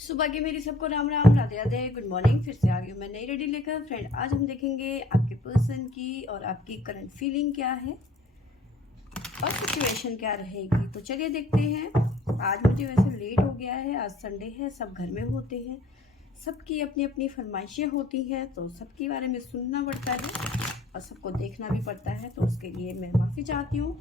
सुबह की मेरी सबको राम राम, राधे राधे, गुड मॉर्निंग। फिर से आ गई मैं नई रेडी लेकर। फ्रेंड, आज हम देखेंगे आपके पर्सन की और आपकी करंट फीलिंग क्या है और सिचुएशन क्या रहेगी। तो चलिए देखते हैं। आज मुझे वैसे लेट हो गया है, आज संडे है, सब घर में होते हैं, सबकी अपनी अपनी फरमाइशें होती हैं, तो सबके बारे में सुनना पड़ता है और सबको देखना भी पड़ता है। तो उसके लिए मैं माफ़ी चाहती हूँ,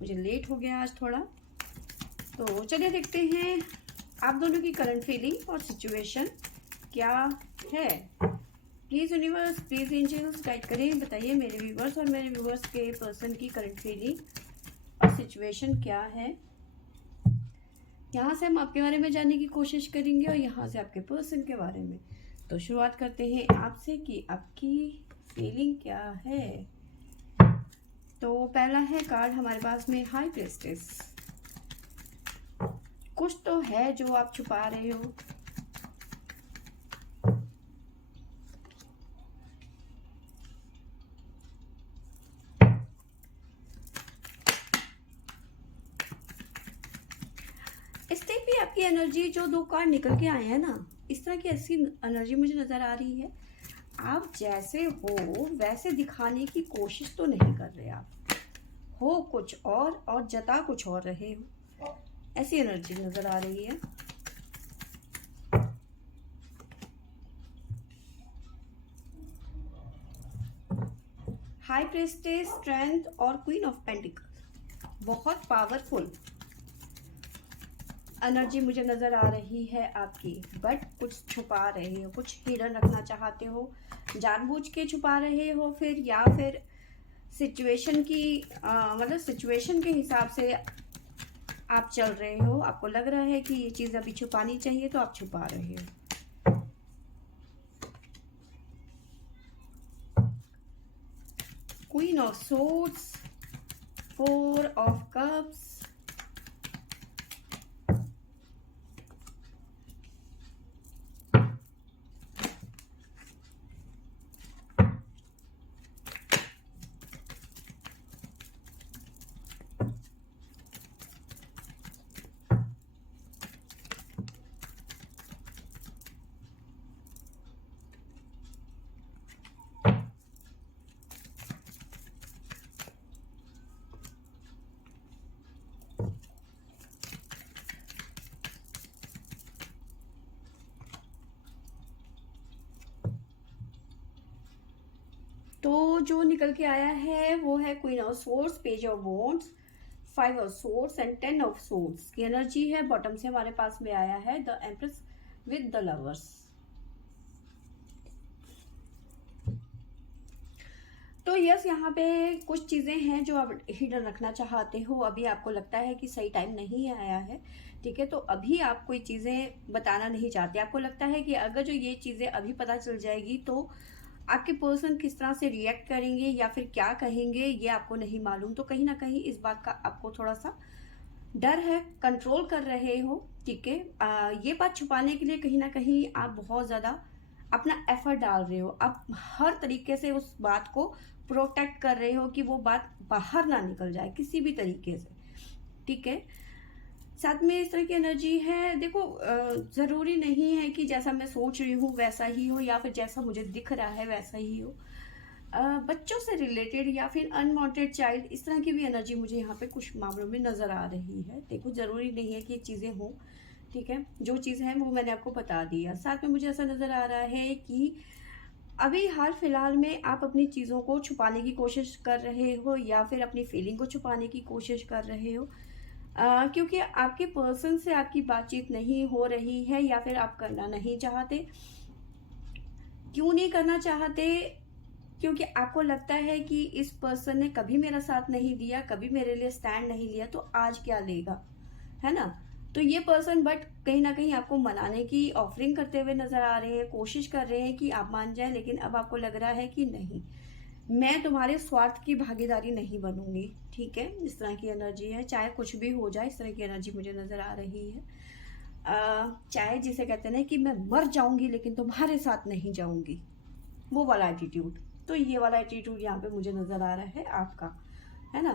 मुझे लेट हो गया आज थोड़ा। तो चलिए देखते हैं आप दोनों की करंट फीलिंग और सिचुएशन क्या है। Please universe, please angels guide करें, बताइए मेरे व्यूवर्स और मेरे व्यूवर्स के पर्सन की करंट फीलिंग और सिचुएशन क्या है। यहाँ से हम आपके बारे में जानने की कोशिश करेंगे और यहाँ से आपके पर्सन के बारे में। तो शुरुआत करते हैं आपसे कि आपकी फीलिंग क्या है। तो पहला है कार्ड हमारे पास में, हाई प्रीस्टेस। कुछ तो है जो आप छुपा रहे हो। इस टाइप की आपकी एनर्जी, जो दो कार्ड निकल के आए हैं ना, इस तरह की ऐसी एनर्जी मुझे नज़र आ रही है। आप जैसे हो वैसे दिखाने की कोशिश तो नहीं कर रहे, आप हो कुछ और जता कुछ और रहे हो, ऐसी एनर्जी नज़र आ रही है। हाई प्रेस्टेस, स्ट्रेंथ और क्वीन ऑफ पेंटिकल, बहुत पावरफुल एनर्जी मुझे नज़र आ रही है आपकी। बट कुछ छुपा रहे हो, कुछ हिडन रखना चाहते हो, जानबूझ के छुपा रहे हो फिर, या फिर सिचुएशन की मतलब सिचुएशन के हिसाब से आप चल रहे हो। आपको लग रहा है कि ये चीज़ अभी छुपानी चाहिए तो आप छुपा रहे हो। Queen of swords, four of cups, तो जो निकल के आया है वो है queen of swords, page of wands, five of swords and ten of swords की एनर्जी है। बॉटम से हमारे पास में आया है the empress with the lovers. तो यस, यहाँ पे कुछ चीज़ें हैं जो आप हिडन रखना चाहते हो। अभी आपको लगता है कि सही टाइम नहीं आया है, ठीक है, तो अभी आप कोई चीज़ें बताना नहीं चाहते। आपको लगता है कि अगर जो ये चीज़ें अभी पता चल जाएगी तो आपके पर्सन किस तरह से रिएक्ट करेंगे या फिर क्या कहेंगे, ये आपको नहीं मालूम। तो कहीं ना कहीं इस बात का आपको थोड़ा सा डर है, कंट्रोल कर रहे हो, ठीक है। ये बात छुपाने के लिए कहीं ना कहीं आप बहुत ज़्यादा अपना एफर्ट डाल रहे हो। आप हर तरीके से उस बात को प्रोटेक्ट कर रहे हो कि वो बात बाहर ना निकल जाए किसी भी तरीके से, ठीक है। साथ में इस तरह की एनर्जी है। देखो, ज़रूरी नहीं है कि जैसा मैं सोच रही हूँ वैसा ही हो या फिर जैसा मुझे दिख रहा है वैसा ही हो। बच्चों से रिलेटेड या फिर अनवांटेड चाइल्ड, इस तरह की भी एनर्जी मुझे यहाँ पे कुछ मामलों में नज़र आ रही है। देखो, ज़रूरी नहीं है कि ये चीज़ें हों, ठीक है। जो चीज़ है वो मैंने आपको बता दिया। साथ में मुझे ऐसा नज़र आ रहा है कि अभी हाल फिलहाल में आप अपनी चीज़ों को छुपाने की कोशिश कर रहे हो या फिर अपनी फीलिंग को छुपाने की कोशिश कर रहे हो, क्योंकि आपके पर्सन से आपकी बातचीत नहीं हो रही है या फिर आप करना नहीं चाहते। क्यों नहीं करना चाहते? क्योंकि आपको लगता है कि इस पर्सन ने कभी मेरा साथ नहीं दिया, कभी मेरे लिए स्टैंड नहीं लिया, तो आज क्या लेगा, है ना। तो ये पर्सन बट कहीं ना कहीं आपको मनाने की ऑफरिंग करते हुए नजर आ रहे हैं, कोशिश कर रहे हैं कि आप मान जाए, लेकिन अब आपको लग रहा है कि नहीं, मैं तुम्हारे स्वार्थ की भागीदारी नहीं बनूंगी, ठीक है। इस तरह की एनर्जी है, चाहे कुछ भी हो जाए, इस तरह की एनर्जी मुझे नजर आ रही है। चाहे जिसे कहते हैं ना कि मैं मर जाऊंगी लेकिन तुम्हारे साथ नहीं जाऊंगी, वो वाला एटीट्यूड। तो ये वाला एटीट्यूड यहाँ पे मुझे नजर आ रहा है आपका, है ना।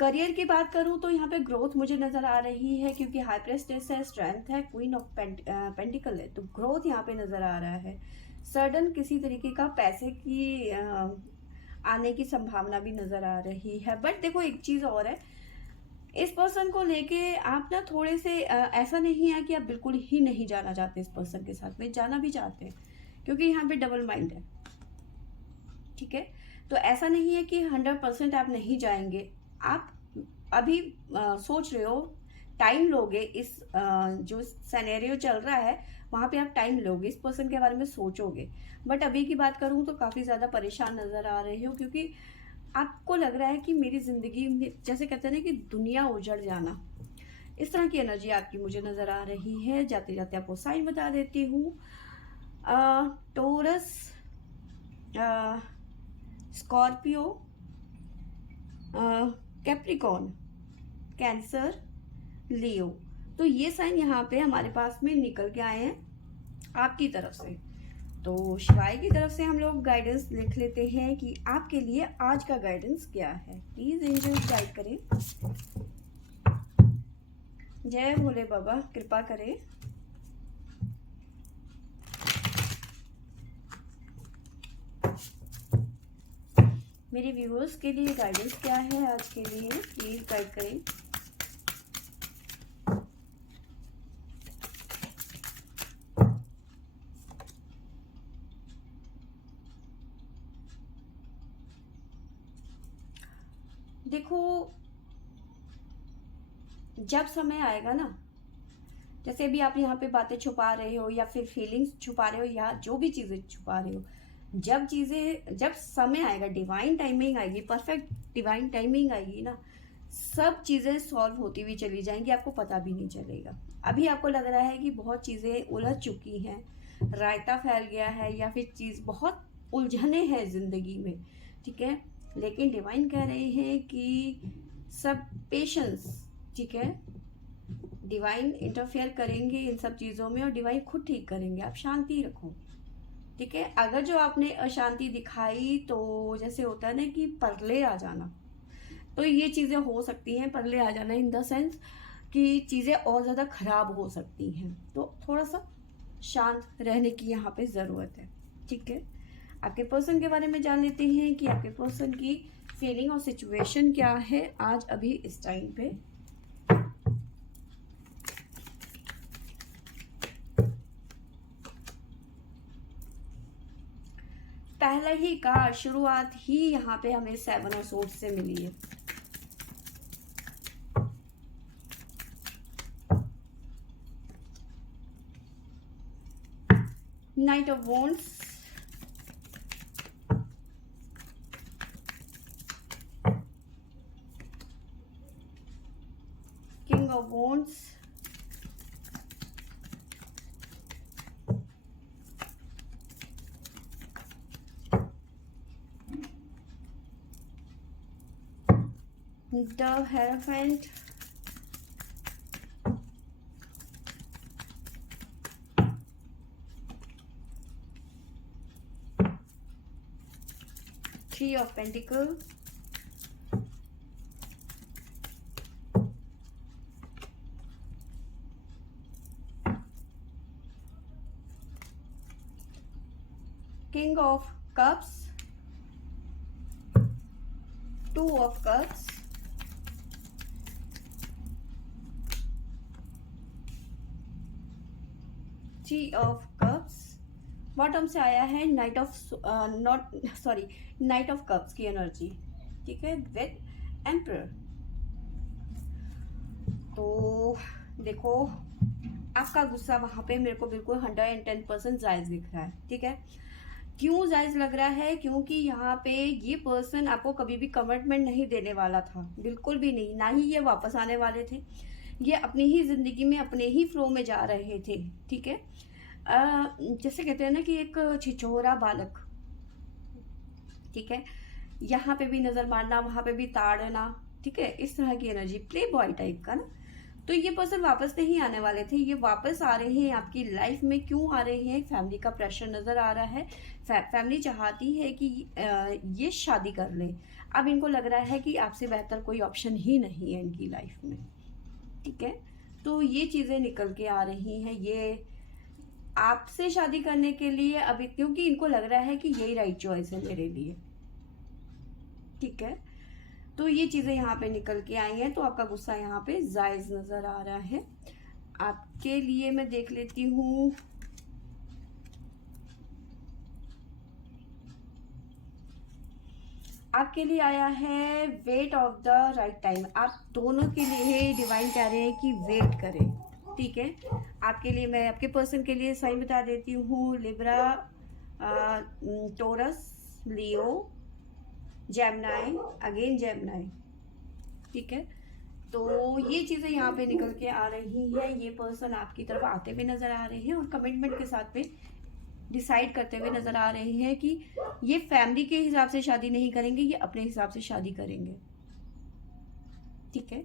करियर की बात करूं तो यहाँ पे ग्रोथ मुझे नजर आ रही है, क्योंकि हाई प्रेस्टेस है, स्ट्रेंथ है, क्वीन ऑफ पेंटिकल है, तो ग्रोथ यहाँ पे नजर आ रहा है। सडन किसी तरीके का पैसे की आने की संभावना भी नजर आ रही है। बट देखो एक चीज और है, इस पर्सन को लेके आप ना थोड़े से ऐसा नहीं है कि आप बिल्कुल ही नहीं जाना चाहते, इस पर्सन के साथ में जाना भी चाहते हैं, क्योंकि यहाँ पे डबल माइंड है। ठीक है, तो ऐसा नहीं है कि 100% आप नहीं जाएंगे। आप अभी सोच रहे हो, टाइम लोगे, इस जो सिनेरियो चल रहा है वहां पे आप टाइम लोगे, इस पर्सन के बारे में सोचोगे। बट अभी की बात करूं तो काफी ज्यादा परेशान नजर आ रहे हो, क्योंकि आपको लग रहा है कि मेरी जिंदगी में, जैसे कहते हैं ना कि दुनिया उजड़ जाना, इस तरह की एनर्जी आपकी मुझे नजर आ रही है। जाते जाते आपको साइन बता देती हूँ, टोरस, स्कॉर्पियो, कैप्रिकॉर्न, कैंसर, लियो। तो ये साइन यहाँ पे हमारे पास में निकल के आए हैं आपकी तरफ से। तो शिवाय की तरफ से हम लोग गाइडेंस लिख लेते हैं कि आपके लिए आज का गाइडेंस क्या है। प्लीज एंजल्स गाइड करें। जय भोले बाबा, कृपा करें। मेरे व्यूअर्स के लिए गाइडेंस क्या है आज के लिए, प्लीज गाइड करें। देखो जब समय आएगा ना, जैसे अभी आप यहाँ पे बातें छुपा रहे हो या फिर फीलिंग्स छुपा रहे हो या जो भी चीजें छुपा रहे हो, जब समय आएगा, डिवाइन टाइमिंग आएगी, परफेक्ट डिवाइन टाइमिंग आएगी ना, सब चीजें सॉल्व होती हुई चली जाएंगी, आपको पता भी नहीं चलेगा। अभी आपको लग रहा है कि बहुत चीजें उलझ चुकी हैं, रायता फैल गया है, या फिर चीज बहुत उलझने हैं जिंदगी में। ठीक है, लेकिन डिवाइन कह रहे हैं कि सब पेशेंस, ठीक है, डिवाइन इंटरफेयर करेंगे इन सब चीजों में और डिवाइन खुद ठीक करेंगे। आप शांति रखो। ठीक है, अगर जो आपने अशांति दिखाई, तो जैसे होता है ना कि परले आ जाना, तो ये चीजें हो सकती हैं। परले आ जाना इन द सेंस कि चीजें और ज्यादा खराब हो सकती हैं, तो थोड़ा सा शांत रहने की यहाँ पे जरूरत है। ठीक है, आपके पर्सन के बारे में जान लेते हैं कि आपके पर्सन की फीलिंग और सिचुएशन क्या है आज अभी इस टाइम पे। पहला ही कार्ड, शुरुआत ही यहाँ पे हमें 7 ऑफ सोर्ड्स से मिली है। Night of wands, king of wands, the hierophant, three of pentacle, king of cups, two of cups, three of cups. Bottom से आया है नाइट ऑफ कप्स की एनर्जी। ठीक है, विद एम्परर। तो देखो आपका गुस्सा वहां पे मेरे को बिल्कुल 110% जायज दिख रहा है। ठीक है, क्यों जायज लग रहा है? क्योंकि यहाँ पे ये पर्सन आपको कभी भी कमिटमेंट नहीं देने वाला था, बिल्कुल भी नहीं, ना ही ये वापस आने वाले थे। ये अपनी ही जिंदगी में अपने ही फ्लो में जा रहे थे। ठीक है, जैसे कहते हैं ना कि एक छिछोरा बालक, ठीक है, यहाँ पे भी नजर मारना, वहां पे भी ताड़ना, ठीक है, इस तरह की एनर्जी, प्ले बॉय टाइप का ना। तो ये पर्सन वापस नहीं आने वाले थे, ये वापस आ रहे हैं आपकी लाइफ में। क्यों आ रहे हैं? फैमिली का प्रेशर नज़र आ रहा है। फैमिली चाहती है कि ये शादी कर लें। अब इनको लग रहा है कि आपसे बेहतर कोई ऑप्शन ही नहीं है इनकी लाइफ में, ठीक है। तो ये चीज़ें निकल के आ रही हैं, ये आपसे शादी करने के लिए अभी, क्योंकि इनको लग रहा है कि यही राइट चॉइस है मेरे लिए, ठीक है। तो ये चीज़ें यहाँ पे निकल के आई हैं। तो आपका गुस्सा यहाँ पे जायज़ नज़र आ रहा है। आपके लिए मैं देख लेती हूँ, आपके लिए आया है weight of the right time. आप दोनों के लिए डिवाइन कह रहे हैं कि वेट करें, ठीक है। आपके लिए, मैं आपके पर्सन के लिए साइन बता देती हूँ, लिब्रा, टोरस, लियो, जेमिनी, अगेन जेमिनी, ठीक है। तो ये चीज़ें यहाँ पे निकल के आ रही हैं। ये पर्सन आपकी तरफ आते हुए नज़र आ रहे हैं और कमिटमेंट के साथ में डिसाइड करते हुए नज़र आ रहे हैं कि ये फैमिली के हिसाब से शादी नहीं करेंगे, ये अपने हिसाब से शादी करेंगे, ठीक है।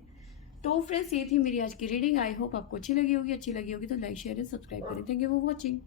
तो फ्रेंड्स, ये थी मेरी आज की रीडिंग। आई होप आपको अच्छी लगी होगी। अच्छी लगी होगी तो लाइक शेयर एंड सब्सक्राइब करें। Thank you for watching.